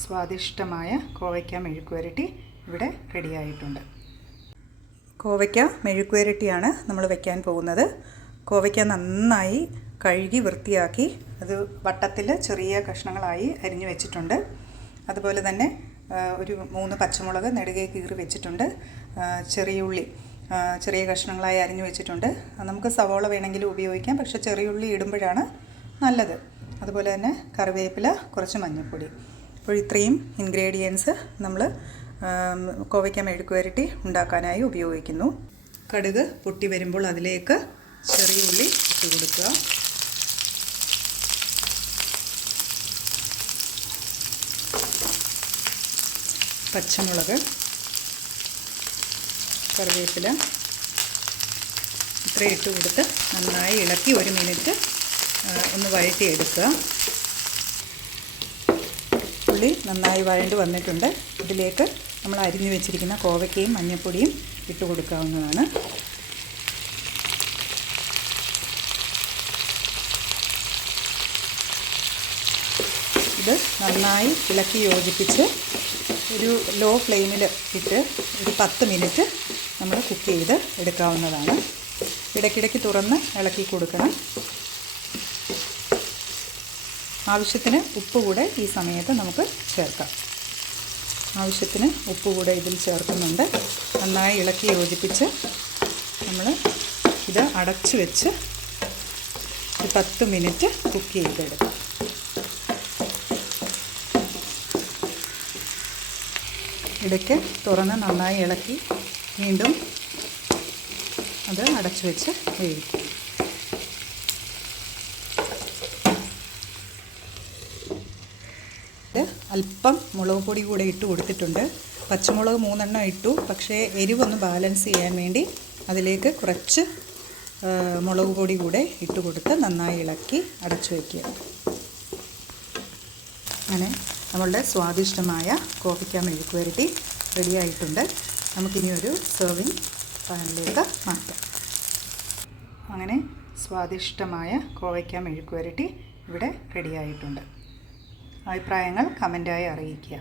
സ്വാദിഷ്ടമായ കോവയ്ക്ക മെഴുക്കുവരട്ടി ഇവിടെ റെഡിയായിട്ടുണ്ട്. കോവയ്ക്ക മെഴുക്കുവരട്ടിയാണ് നമ്മൾ വയ്ക്കാൻ പോകുന്നത്. കോവയ്ക്ക നന്നായി കഴുകി വൃത്തിയാക്കി അത് വട്ടത്തിൽ ചെറിയ കഷ്ണങ്ങളായി അരിഞ്ഞു വെച്ചിട്ടുണ്ട്. അതുപോലെ തന്നെ ഒരു 3 പച്ചമുളക് നെടുകെ കീറി വെച്ചിട്ടുണ്ട്. ചെറിയ ഉള്ളി ചെറിയ കഷ്ണങ്ങളായി അരിഞ്ഞു വെച്ചിട്ടുണ്ട്. നമുക്ക് സവോള വേണമെങ്കിലും ഉപയോഗിക്കാം, പക്ഷേ ചെറിയ ഉള്ളി ഇടുമ്പോഴാണ് നല്ലത്. അതുപോലെ തന്നെ കറിവേപ്പില, കുറച്ച് മഞ്ഞൾപ്പൊടി. അപ്പോൾ ഇത്രയും ഇൻഗ്രീഡിയൻസ് നമ്മൾ കോവയ്ക്ക മെഴുക്കുവരട്ടി ഉണ്ടാക്കാനായി ഉപയോഗിക്കുന്നു. കടുക് പൊട്ടി വരുമ്പോൾ അതിലേക്ക് ചെറിയ ഉള്ളി ഇട്ട് കൊടുക്കുക. പച്ചമുളക്, കറിവേപ്പില ഇത്രയും ഇട്ട് കൊടുത്ത് നന്നായി ഇളക്കി 1 മിനിറ്റ് ഒന്ന് വഴറ്റിയെടുക്കുക. ഉള്ളി നന്നായി വഴണ്ട് വന്നിട്ടുണ്ട്. ഇതിലേക്ക് നമ്മൾ അരിഞ്ഞു വെച്ചിരിക്കുന്ന കോവയ്ക്കയും മഞ്ഞൾപ്പൊടിയും ഇട്ട് കൊടുക്കാവുന്നതാണ്. ഇത് നന്നായി ഇളക്കി യോജിപ്പിച്ച് ഒരു ലോ ഫ്ലെയിമിൽ ഇട്ട് ഒരു 10 മിനിറ്റ് നമ്മൾ കുക്ക് ചെയ്ത് എടുക്കാവുന്നതാണ്. ഇടയ്ക്കിടയ്ക്ക് തുറന്ന് ഇളക്കി കൊടുക്കണം. ആവശ്യത്തിന് ഉപ്പ് കൂടെ ഈ സമയത്ത് നമുക്ക് ചേർക്കാം. ആവശ്യത്തിന് ഉപ്പ് കൂടെ ഇതിൽ ചേർക്കുന്നുണ്ട്. നന്നായി ഇളക്കി യോജിപ്പിച്ച് നമ്മൾ ഇത് അടച്ചു വെച്ച് ഒരു 10 മിനിറ്റ് കുക്ക് ചെയ്തെടുക്കാം. ഇടയ്ക്ക് തുറന്ന് നന്നായി ഇളക്കി വീണ്ടും അത് അടച്ചു വെച്ച് വേവിക്കും. അല്പം മുളക് പൊടി കൂടെ ഇട്ട് കൊടുത്തിട്ടുണ്ട്. പച്ചമുളക് 3 എണ്ണം ഇട്ടു, പക്ഷേ എരിവൊന്ന് ബാലൻസ് ചെയ്യാൻ വേണ്ടി അതിലേക്ക് കുറച്ച് മുളക് പൊടി കൂടെ ഇട്ട് കൊടുത്ത് നന്നായി ഇളക്കി അടച്ചു വയ്ക്കുക. അങ്ങനെ നമ്മളുടെ സ്വാദിഷ്ടമായ കോവയ്ക്ക മെഴുക്കുവരട്ടി റെഡിയായിട്ടുണ്ട്. നമുക്കിനി ഒരു സെർവിങ് പാനിലേക്ക് മാറ്റാം. അങ്ങനെ സ്വാദിഷ്ടമായ കോവയ്ക്ക മെഴുക്കുവരട്ടി ഇവിടെ റെഡിയായിട്ടുണ്ട്. അഭിപ്രായങ്ങൾ കമൻറ്റായി അറിയിക്കുക.